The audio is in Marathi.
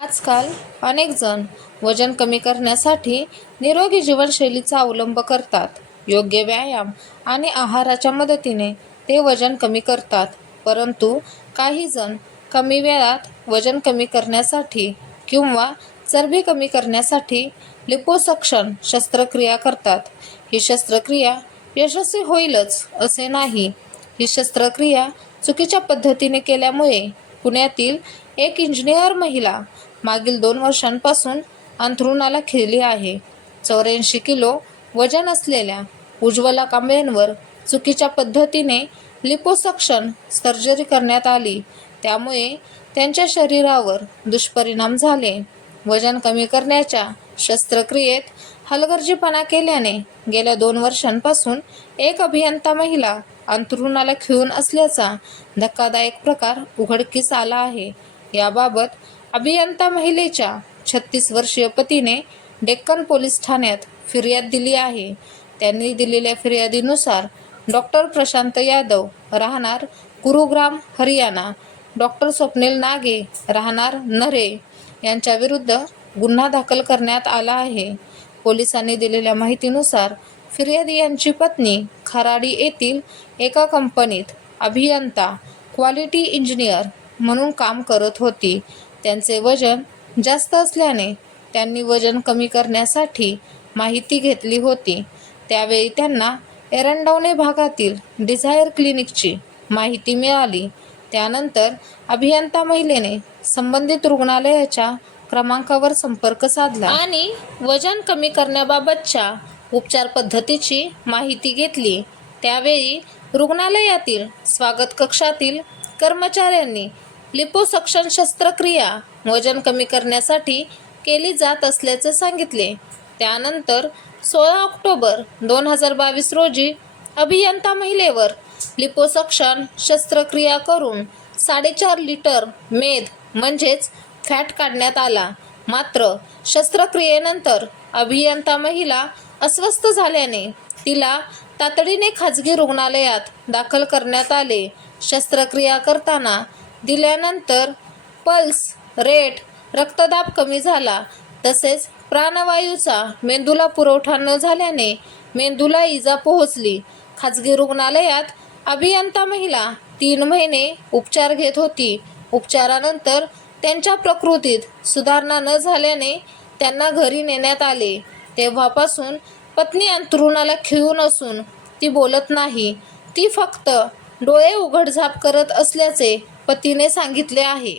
आजकाल अनेक जण वजन कमी करण्यासाठी निरोगी जीवनशैलीचा अवलंब करतात. योग्य व्यायाम आणि आहाराच्या मदतीने ते वजन कमी करतात. परंतु काही जण कमी वेळात वजन कमी करण्यासाठी किंवा चरबी कमी करण्यासाठी लिपोसक्शन शस्त्रक्रिया करतात. ही शस्त्रक्रिया यशस्वी होईलच असे नाही. ही शस्त्रक्रिया चुकीच्या पद्धतीने केल्यामुळे पुण्यातील एक इंजिनियर महिला मागील 2 वर्षांपासून अंथरुणाला खिळली आहे. 84 किलो वजन असलेल्या उज्ज्वला कांबळेंवर चुकीच्या पद्धतीने लिपोसक्शन सर्जरी करण्यात आली. त्यामुळे त्यांच्या शरीरावर दुष्परिणाम झाले. वजन कमी करण्याच्या शस्त्रक्रियेत हलगर्जीपणा केल्याने गेल्या 2 वर्षांपासून एक अभियंता महिला अंथरुणाला खिळून असल्याचा धक्कादायक प्रकार उघडकीस आला आहे. याबाबत अभियंता महिलेच्या 36 वर्षीय पतीने डेक्कन पोलीस ठाण्यात फिर्याद दिली आहे. त्यांनी दिलेल्या फिर्यादीनुसार डॉक्टर प्रशांत यादव राहणार गुरुग्राम हरियाणा, डॉक्टर स्वप्नील नागे राहणार नऱ्हे यांच्याविरुद्ध गुन्हा दाखल करण्यात आला आहे. पोलिसांनी दिलेल्या माहितीनुसार फिर्यादी यांची पत्नी खराडी येथील एका कंपनीत अभियंता क्वालिटी इंजिनियर म्हणून काम करत होती. त्यांचे वजन जास्त असल्याने त्यांनी वजन कमी करण्यासाठी माहिती घेतली होती. त्यावेळी त्यांना एरंडवणे भागातील डिझायर क्लिनिकची माहिती मिळाली. त्यानंतर अभियंता महिलेने संबंधित रुग्णालयाच्या क्रमांकावर संपर्क साधला आणि वजन कमी करण्याबाबतच्या उपचार पद्धतीची माहिती घेतली. त्यावेळी रुग्णालयातील स्वागत कक्षातील कर्मचाऱ्यांनी लिपोसक्शन शस्त्रक्रिया वजन कमी करण्यासाठी केली जात असल्याचे सांगितले. त्यानंतर 16 ऑक्टोबर 2022 रोजी अभियंता महिलेवर लिपोसक्शन शस्त्रक्रिया करून 4.5 लिटर मेद म्हणजेच फॅट काढण्यात आला. मात्र शस्त्रक्रियेनंतर अभियंता महिला अस्वस्थ झाल्याने तिला तातडीने खाजगी रुग्णालयात दाखल करण्यात आले. शस्त्रक्रिया करताना दिल्यानंतर पल्स रेट, रक्तदाब कमी झाला. तसेच प्राणवायूचा मेंदूला पुरवठा न झाल्याने मेंदूला इजा पोहोचली. खाजगी रुग्णालयात अभियंता महिला 3 महिने उपचार घेत होती. उपचारानंतर त्यांच्या प्रकृतीत सुधारणा न झाल्याने त्यांना घरी नेण्यात आले. तेव्हापासून पत्नी अंथरुणाला खिळून असून ती बोलत नाही. ती फक्त डोळे उघडझाप करत असल्याचे पतीने सांगितले आहे.